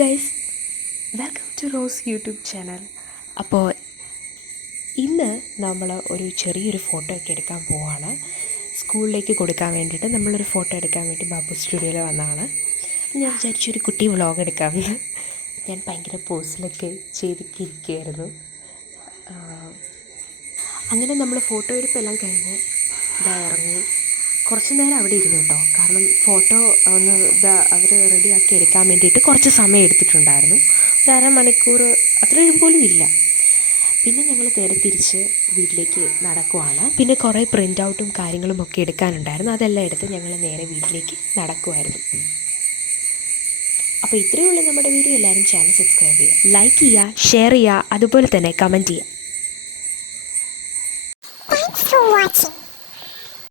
Guys, welcome to Rose YouTube channel. അപ്പോൾ ഇന്ന് നമ്മൾ ഒരു ചെറിയൊരു ഫോട്ടോ ഒക്കെ എടുക്കാൻ പോവാണ്. സ്കൂളിലേക്ക് കൊടുക്കാൻ വേണ്ടിയിട്ട് നമ്മളൊരു ഫോട്ടോ എടുക്കാൻ വേണ്ടി ബാബു സ്റ്റുഡിയോയിൽ വന്നതാണ്. ഞാൻ വിചാരിച്ചൊരു കുട്ടി വ്ളോഗ് എടുക്കാമെന്ന്. ഞാൻ ഭയങ്കര പോസിലൊക്കെ ചെയ്തിരിക്കുകയായിരുന്നു. അങ്ങനെ നമ്മൾ ഫോട്ടോ എടുപ്പെല്ലാം കഴിഞ്ഞ് ഇറങ്ങി കുറച്ച് നേരം അവിടെ ഇരുന്നു കേട്ടോ. കാരണം ഫോട്ടോ ഒന്ന് അവർ റെഡിയാക്കി എടുക്കാൻ വേണ്ടിയിട്ട് കുറച്ച് സമയം എടുത്തിട്ടുണ്ടായിരുന്നു. ഒരു അരമണിക്കൂർ അത്രയും പോലും ഇല്ല. പിന്നെ ഞങ്ങൾ നേരെ തിരിച്ച് വീട്ടിലേക്ക് നടക്കുവാണ്. പിന്നെ കുറേ പ്രിൻ്റ് ഔട്ടും കാര്യങ്ങളും ഒക്കെ എടുക്കാനുണ്ടായിരുന്നു. അതെല്ലാം എടുത്ത് ഞങ്ങൾ നേരെ വീട്ടിലേക്ക് നടക്കുമായിരുന്നു. അപ്പോൾ ഇത്രയേ ഉള്ളൂ നമ്മുടെ വീഡിയോ. എല്ലാവരും ചാനൽ സബ്സ്ക്രൈബ് ചെയ്യുക, ലൈക്ക് ചെയ്യുക, ഷെയർ ചെയ്യുക, അതുപോലെ തന്നെ കമൻറ്റ് ചെയ്യുക. Thanks for watching.